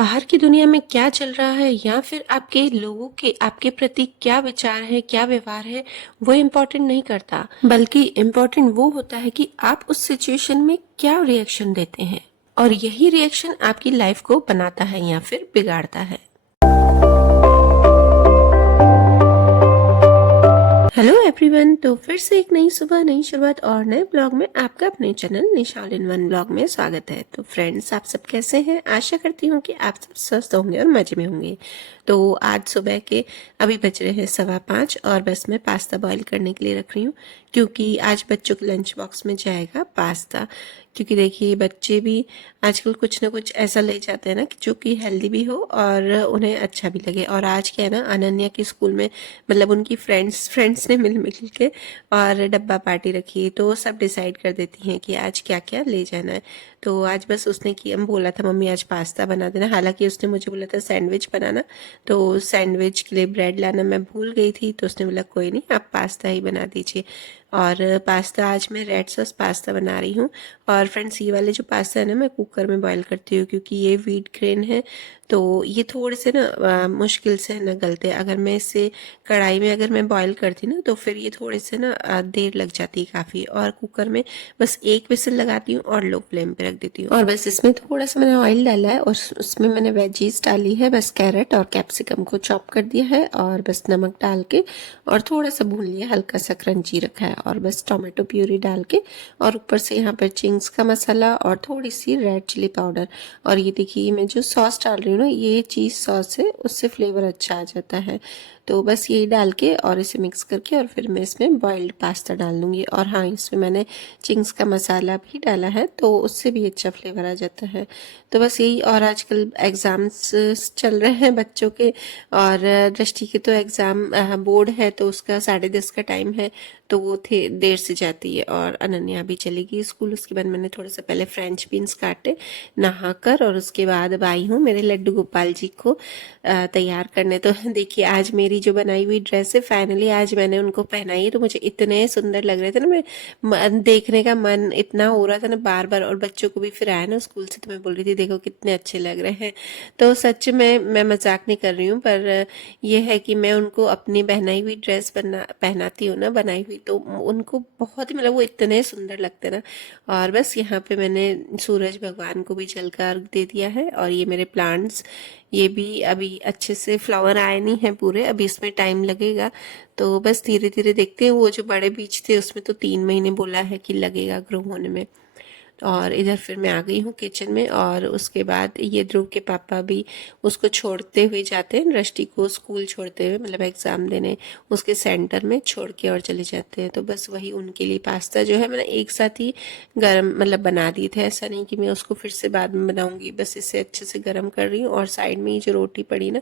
बाहर की दुनिया में क्या चल रहा है या फिर आपके लोगों के आपके प्रति क्या विचार है, क्या व्यवहार है, वो इम्पोर्टेंट नहीं करता, बल्कि इम्पोर्टेंट वो होता है कि आप उस सिचुएशन में क्या रिएक्शन देते हैं। और यही रिएक्शन आपकी लाइफ को बनाता है या फिर बिगाड़ता है। हेलो एवरीवन, तो फिर से एक नई सुबह, नई शुरुआत और नए ब्लॉग में आपका अपने channel Nishal in one blog में स्वागत है। तो फ्रेंड्स, आप सब कैसे हैं? आशा करती हूँ कि आप सब स्वस्थ होंगे और मजे में होंगे। तो आज सुबह के अभी बज रहे हैं 5:15 और बस मैं पास्ता बॉईल करने के लिए रख रही हूँ, क्योंकि आज बच्चों के लंच बॉक्स में जाएगा पास्ता। क्योंकि देखिए, बच्चे भी आजकल कुछ ना कुछ ऐसा ले जाते हैं ना कि जो कि हेल्दी भी हो और उन्हें अच्छा भी लगे। और आज क्या है ना, अनन्या के स्कूल में मतलब उनकी फ्रेंड्स ने मिल के और डब्बा पार्टी रखी है, तो सब डिसाइड कर देती हैं कि आज क्या क्या ले जाना है। तो आज बस उसने कि हम बोला था मम्मी आज पास्ता बना देना, हालांकि उसने मुझे बोला था सैंडविच बनाना, तो सैंडविच के लिए ब्रेड लाना मैं भूल गई थी, तो उसने बोला कोई नहीं, आप पास्ता ही बना दीजिए। और पास्ता आज मैं रेड सॉस पास्ता बना रही हूँ। और फ्रेंड्स, ये वाले जो पास्ता है ना, मैं कुकर में बॉईल करती हूँ, क्योंकि ये व्हीट ग्रेन है, तो ये थोड़े से ना मुश्किल से ना गलते हैं। अगर मैं इसे कढ़ाई में अगर मैं बॉईल करती ना, तो फिर ये थोड़े से ना देर लग जाती है काफ़ी। और कुकर में बस एक विसल लगाती हूँ और लो फ्लेम पे रख देती हूँ। और बस इसमें थोड़ा सा मैंने ऑयल डाला है और उसमें मैंने वेजीज डाली है, बस कैरेट और कैप्सिकम को चॉप कर दिया है और बस नमक डाल के और थोड़ा सा भून लिया, हल्का सा क्रंची रखा है। और बस टोमेटो प्यूरी डाल के और ऊपर से यहाँ पर चिंग्स का मसाला और थोड़ी सी रेड चिली पाउडर। और ये देखिए, मैं जो सॉस डाल रही हूँ ना, ये चीज़ सॉस है, उससे फ्लेवर अच्छा आ जाता है। तो बस यही डाल के और इसे मिक्स करके और फिर मैं इसमें बॉइल्ड पास्ता डाल दूँगी। और हाँ, इसमें मैंने चिंग्स का मसाला भी डाला है, तो उससे भी अच्छा फ्लेवर आ जाता है। तो बस यही। और आजकल एग्ज़ाम्स चल रहे हैं बच्चों के, और दृष्टि के तो एग्ज़ाम बोर्ड है, तो उसका 10:30 का टाइम है, तो वो थे देर से जाती है। और अनन्या भी चलेगी स्कूल। उसके बाद मैंने थोड़ा सा पहले फ्रेंच बीन्स काटे नहाकर, और उसके बाद अब आई हूँ मेरे लड्डू गोपाल जी को तैयार करने। तो देखिए, आज मेरी जो बनाई हुई ड्रेस है, फाइनली आज मैंने उनको पहनाई है, तो मुझे इतने सुंदर लग रहे थे ना, मैं देखने का मन इतना हो रहा था ना बार बार। और बच्चों को भी फिर आया ना स्कूल से, तो मैं बोल रही थी देखो कितने अच्छे लग रहे हैं। तो सच में मैं मजाक नहीं कर रही हूँ, पर ये है कि मैं उनको अपनी पहनाई हुई ड्रेस पहनाती हूँ ना, बनाई हुई, तो उनको बहुत ही मतलब वो इतने सुंदर लगते ना। और बस यहाँ पे मैंने सूरज भगवान को भी जल का अर्घ दे दिया है। और ये मेरे प्लांट्स, ये भी अभी अच्छे से फ्लावर आए नहीं है पूरे, अभी इसमें टाइम लगेगा। तो बस धीरे धीरे देखते हैं। वो जो बड़े बीज थे उसमें तो 3 महीने बोला है कि लगेगा ग्रो होने में। और इधर फिर मैं आ गई हूँ किचन में। और उसके बाद ये ध्रुव के पापा भी उसको छोड़ते हुए जाते हैं, दृष्टि को स्कूल छोड़ते हुए, मतलब एग्ज़ाम देने उसके सेंटर में छोड़ के और चले जाते हैं। तो बस वही उनके लिए पास्ता जो है मैंने एक साथ ही गरम मतलब बना दिए थे, ऐसा नहीं कि मैं उसको फिर से बाद में बनाऊंगी। बस इसे अच्छे से गरम कर रही हूँ। और साइड में ये जो रोटी पड़ी ना,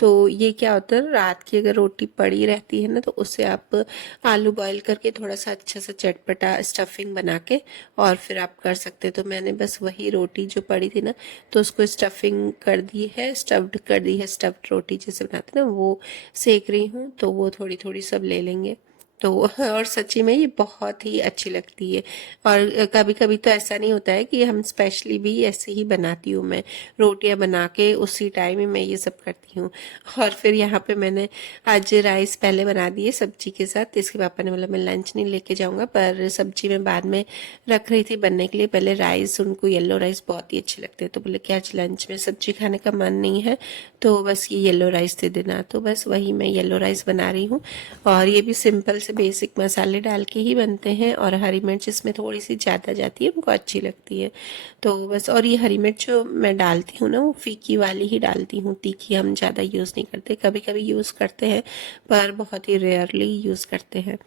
तो ये क्या होता है, रात की अगर रोटी पड़ी रहती है ना, तो उससे आप आलू बॉईल करके थोड़ा सा अच्छा सा चटपटा स्टफिंग बना के और फिर आप कर सकते। तो मैंने बस वही रोटी जो पड़ी थी ना, तो उसको स्टफिंग कर दी है, स्टफ्ड कर दी है, स्टफ्ड रोटी जैसे बनाते ना, वो सेक रही हूँ। तो वो थोड़ी थोड़ी सब ले लेंगे। तो और सच्ची में ये बहुत ही अच्छी लगती है। और कभी कभी तो ऐसा नहीं होता है कि हम स्पेशली भी ऐसे ही बनाती हूँ मैं, रोटियां बना के उसी टाइम में मैं ये सब करती हूँ। और फिर यहाँ पे मैंने आज राइस पहले बना दिए सब्जी के साथ। इसके पापा ने बोला मैं लंच नहीं लेके जाऊंगा, पर सब्जी में बाद में रख रही थी बनने के लिए। पहले राइस, उनको येलो राइस बहुत ही अच्छे लगते हैं, तो बोले कि आज लंच में सब्जी खाने का मन नहीं है, तो बस ये येलो राइस दे देना। तो बस वही मैं येलो राइस बना रही हूँ। और ये भी सिंपल से बेसिक मसाले डाल के ही बनते हैं। और हरी मिर्च इसमें थोड़ी सी ज़्यादा जाती है, उनको अच्छी लगती है। तो बस, और ये हरी मिर्च जो मैं डालती हूँ ना, वो फीकी वाली ही डालती हूँ, तीखी हम ज़्यादा यूज़ नहीं करते। कभी कभी यूज़ करते हैं, पर बहुत ही रेयरली यूज़ करते हैं।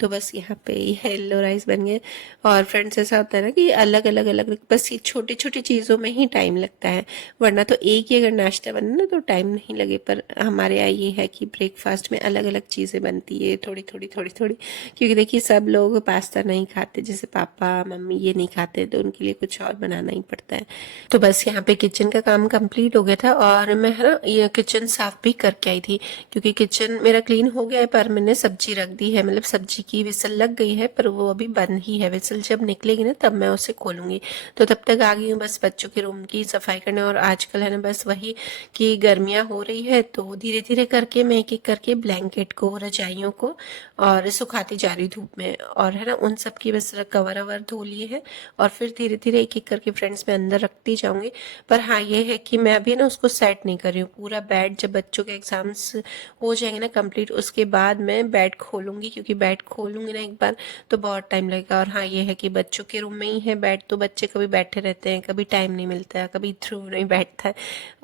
तो बस यहाँ पे येलो राइस बन गए। और फ्रेंड्स, ऐसा होता है ना कि अलग अलग अलग बस ये छोटी छोटी चीज़ों में ही टाइम लगता है, वरना तो एक ही अगर नाश्ता बने ना तो टाइम नहीं लगे। पर हमारे यहाँ ये है कि ब्रेकफास्ट में अलग अलग चीज़ें बनती है, थोड़ी थोड़ी थोड़ी थोड़ी, क्योंकि देखिए सब लोग पास्ता नहीं खाते, जैसे पापा मम्मी ये नहीं खाते, तो उनके लिए कुछ और बनाना ही पड़ता है। तो बस यहाँ पे किचन का काम कंप्लीट हो गया था, और मैं है ना ये किचन साफ भी करके आई थी, क्योंकि किचन मेरा क्लीन हो गया है, पर मैंने सब्जी रख दी है, मतलब सब्जी की विसल लग गई है, पर वो अभी बंद ही है। विसल जब निकलेगी ना तब मैं उसे खोलूँगी। तो तब तक आ गई हूँ बस बच्चों के रूम की सफाई करने। और आजकल है ना बस वही कि गर्मियाँ हो रही है, तो धीरे-धीरे करके मैं एक-एक करके ब्लैंकेट को, रजाइयों को और सुखाती जा रही हूँ धूप में। और है ना उन सब की बस कवर-अवर धो लिए हैं और फिर धीरे-धीरे एक-एक करके फ्रेंड्स मैं अंदर रखती जाऊँगी। पर हाँ, ये है कि मैं अभी ना उसको सेट नहीं कर रही हूँ। पूरा बेड जब बच्चों के एग्ज़ाम्स हो जाएँगे ना कंप्लीट, उसके बाद मैं बेड खोलूँगी, क्योंकि बेड खोलूँगी ना एक बार तो बहुत टाइम लगेगा। और हाँ, ये है कि बच्चों के रूम में ही है बेड, तो बच्चे कभी बैठे रहते हैं, कभी टाइम नहीं मिलता है, कभी थ्रू नहीं बैठता है।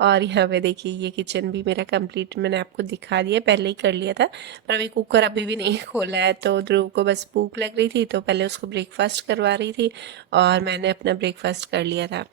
और यहाँ पे देखिए ये किचन भी मेरा कंप्लीट मैंने आपको दिखा दिया, पहले ही कर लिया था। पर अभी कुकर अभी भी नहीं खोला है। तो ध्रुव को बस भूख लग रही थी, तो पहले उसको ब्रेकफास्ट करवा रही थी और मैंने अपना ब्रेकफास्ट कर लिया था।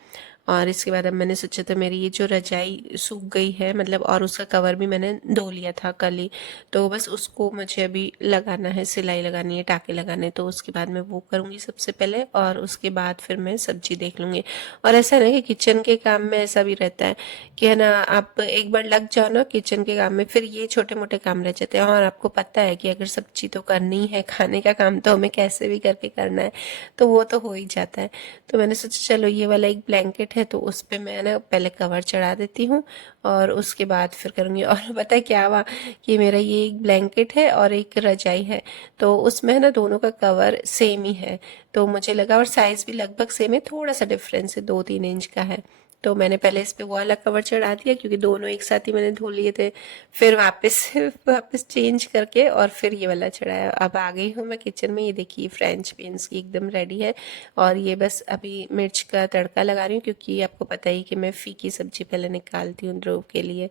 और इसके बाद अब मैंने सोचा था मेरी ये जो रजाई सूख गई है मतलब, और उसका कवर भी मैंने धो लिया था कल ही, तो बस उसको मुझे अभी लगाना है, सिलाई लगानी है, टाके लगाने। तो उसके बाद मैं वो करूँगी सबसे पहले और उसके बाद फिर मैं सब्जी देख लूँगी। और ऐसा है ना कि किचन के काम में ऐसा भी रहता है कि है ना, आप एक बार लग जाओ ना किचन के काम में, फिर ये छोटे मोटे काम रह जाते हैं। और आपको पता है कि अगर सब्जी तो करनी है, खाने का काम तो हमें कैसे भी करके करना है, तो वो तो हो ही जाता है। तो मैंने सोचा चलो ये वाला एक ब्लैंकेट है तो उस पे मैं ना पहले कवर चढ़ा देती हूँ और उसके बाद फिर करूँगी। और पता है क्या हुआ कि मेरा ये एक ब्लैंकेट है और एक रजाई है, तो उसमें ना दोनों का कवर सेम ही है। तो मुझे लगा, और साइज़ भी लगभग सेम है, थोड़ा सा डिफरेंस है, 2-3 इंच का है। तो मैंने पहले इस पे वो वाला कवर चढ़ा दिया, क्योंकि दोनों एक साथ ही मैंने धो लिए थे। फिर वापस वापस चेंज करके और फिर ये वाला चढ़ाया। अब आ गई हूँ मैं किचन में। ये देखिए फ्रेंच बीन्स की एकदम रेडी है और ये बस अभी मिर्च का तड़का लगा रही हूँ, क्योंकि आपको पता ही कि मैं फीकी सब्जी पहले निकालती हूँ ध्रुव के लिए।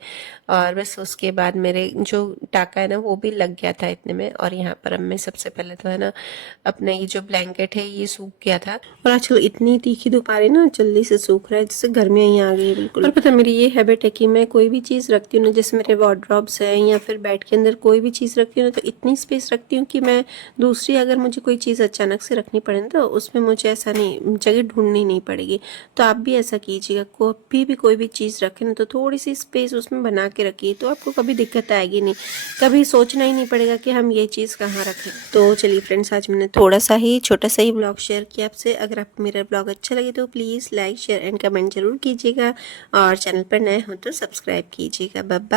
और बस उसके बाद मेरे जो टाका है ना वो भी लग गया था इतने में। और यहाँ पर अब मैं सबसे पहले तो है ना अपना ये जो ब्लैंकेट है ये सूख गया था, और आजकल इतनी तीखी धूप आ रही है ना, जल्दी से सूख रहा है, जिससे गर्मियाँ ही आ गई है बिल्कुल। और पता है मेरी ये हैबिट है कि मैं कोई भी चीज़ रखती हूँ ना, जैसे मेरे वार्डरोब्स है या फिर बेड के अंदर कोई भी चीज़ रखती हूँ ना, तो इतनी स्पेस रखती हूँ कि मैं दूसरी अगर मुझे कोई चीज़ अचानक से रखनी पड़े ना, तो उसमें मुझे ऐसा नहीं, जगह ढूंढनी नहीं पड़ेगी। तो आप भी ऐसा कीजिएगा, कभी भी कोई भी चीज़ रखें ना तो थोड़ी सी स्पेस उसमें बना के रखिए, तो आपको कभी दिक्कत आएगी नहीं, कभी सोचना ही नहीं पड़ेगा कि हम ये चीज़ कहाँ रखें। तो चलिए फ्रेंड्स, आज मैंने थोड़ा सा ही छोटा सा ही ब्लॉग शेयर किया आपसे। अगर आपको मेरा ब्लॉग अच्छा लगे तो please like share and comment जरूर कीजिएगा, और चैनल पर नए हो तो सब्सक्राइब कीजिएगा। Bye bye.